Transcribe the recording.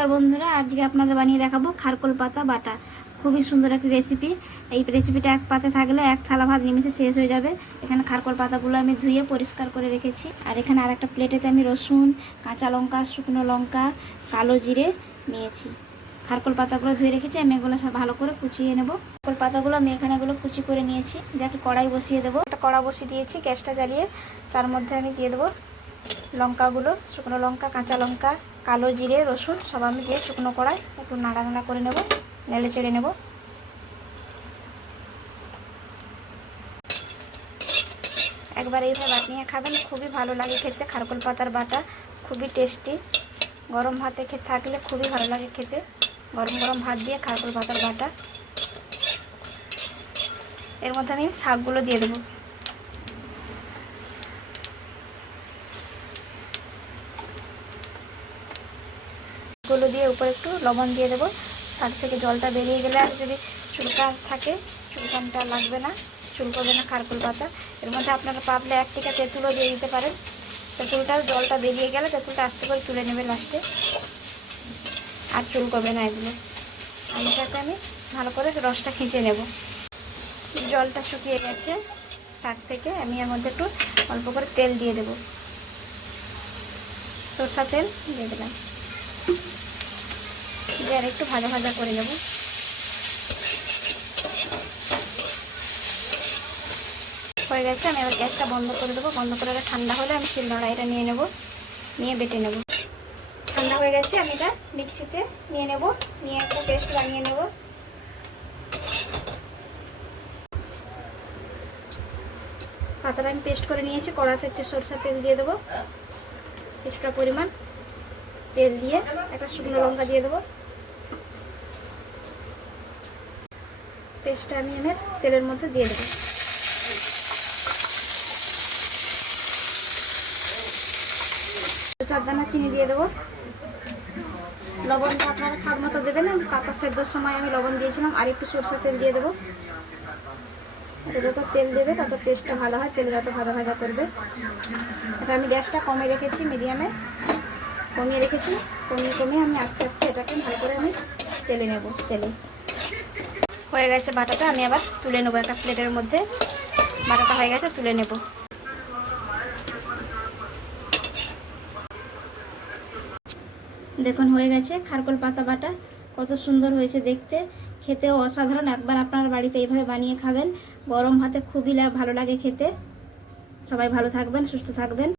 নমস্কার বন্ধুরা, আজকে আপনাদের বানিয়ে দেখাবো খারকোল পাতা বাটা। খুবই সুন্দর একটি রেসিপি এই রেসিপিটা এক পাতে থাকলে এক থালা ভাত নিমেষে শেষ হয়ে যাবে। এখানে খারকোল পাতাগুলো আমি ধুয়ে পরিষ্কার করে রেখেছি। আর এখানে আর একটা প্লেটেতে আমি রসুন, কাঁচা লঙ্কা, শুকনো লঙ্কা, কালো জিরে নিয়েছি। খারকোল পাতাগুলো ধুয়ে রেখেছি, আমি এগুলো সব ভালো করে কুচিয়ে নেব। খারকোল পাতাগুলো আমি এখানে এগুলো কুচি করে নিয়েছি। একটা কড়াই বসিয়ে দেবো। একটা কড়া বসিয়ে দিয়েছি, গ্যাসটা জ্বালিয়ে তার মধ্যে আমি দিয়ে দেবো লঙ্কাগুলো, শুকনো লঙ্কা, কাঁচা লঙ্কা, কালো জিরে, রসুন, সব আমি দিয়ে শুকনো কড়াই একটু নাড়া নাড়া করে নেব, নেড়ে চেড়ে নেব। একবার এইভাবে বানিয়ে খাবেন, খুবই ভালো লাগে খেতে খারকোল পাতার বাটা, খুবই টেস্টি। গরম ভাতে খেতে থাকলে খুবই ভালো লাগে খেতে। গরম গরম ভাত দিয়ে খারকোল পাতার বাটা। এর মধ্যে আমি শাকগুলো দিয়ে দেবো। গুলো দিয়ে উপরে একটু লবণ দিয়ে দেবো। তার থেকে জলটা বেরিয়ে গেলে আর যদি চুলকান থাকে, চুলকানটা লাগবে না, চুলকবে না খারকুল পাতা। এর মধ্যে আপনারা পাবলে এক টিকা তেঁতুলও দিয়ে দিতে পারেন। তেঁতুলটা জলটা বেরিয়ে গেলে তেঁতুলটা আস্তে করে তুলে নেবে লাস্টে আর চুলকবে না এগুলো। আমি এটাকে আমি ভালো করে রসটা খিঁচে নেব। জলটা শুকিয়ে গেছে শাক থেকে আমি এর মধ্যে একটু অল্প করে তেল দিয়ে দেবো। সরষা তেল দিয়ে দিলাম। দিয়ে একটু ভাজা ভাজা করে নেব। হয়ে গেছে, আমি এবার গ্যাসটা বন্ধ করে দেবো। বন্ধ করে এবার ঠান্ডা হলে আমি শিলনোড়া এটা নিয়ে নেব, নিয়ে বেটে নেব। ঠান্ডা হয়ে গেছে, আমি এটা মিক্সিতে নিয়ে নেব, নিয়ে একটা পেস্ট বানিয়ে নেব। পাতাটা আমি পেস্ট করে নিয়েছি, কড়াতে সরষের তেল দিয়ে দেবো, কিছুটা পরিমাণ। তেল দিয়ে একটা শুকনো লঙ্কা দিয়ে দেবো। পেস্টটা আমি এনে তেলের মধ্যে দিয়ে দেবো। চার দানা চিনি দিয়ে দেবো। লবণটা আপনারা স্বাদ মতো দেবেন পাতা সেদ্ধর সময় আমি লবণ দিয়েছিলাম, আর একটু সরষের তেল দিয়ে দেবো। যত তেল দেবে, তত টেস্টটা ভালো হয়, তেলে যত ভাজা ভাজা করবে। এটা আমি গ্যাসটা কমে রেখেছি মিডিয়ামে। কমিয়ে রেখেছি। কমিয়ে কমিয়ে আমি আস্তে আস্তে এটাকে ভালো করে আমি তেলে নেব, তেলে। হয়ে গেছে বাটাটা, আমি আবার তুলে নেব একটা প্লেটের মধ্যে। বাটাটা হয়ে গেছে, তুলে নেব। দেখুন, হয়ে গেছে খারকোল পাতা বাটা। কত সুন্দর হয়েছে দেখতে। খেতেও অসাধারণ। একবার আপনার বাড়িতে এইভাবে বানিয়ে খাবেন। গরম ভাতে খুবই ভালো লাগে খেতে। সবাই ভালো থাকবেন, সুস্থ থাকবেন।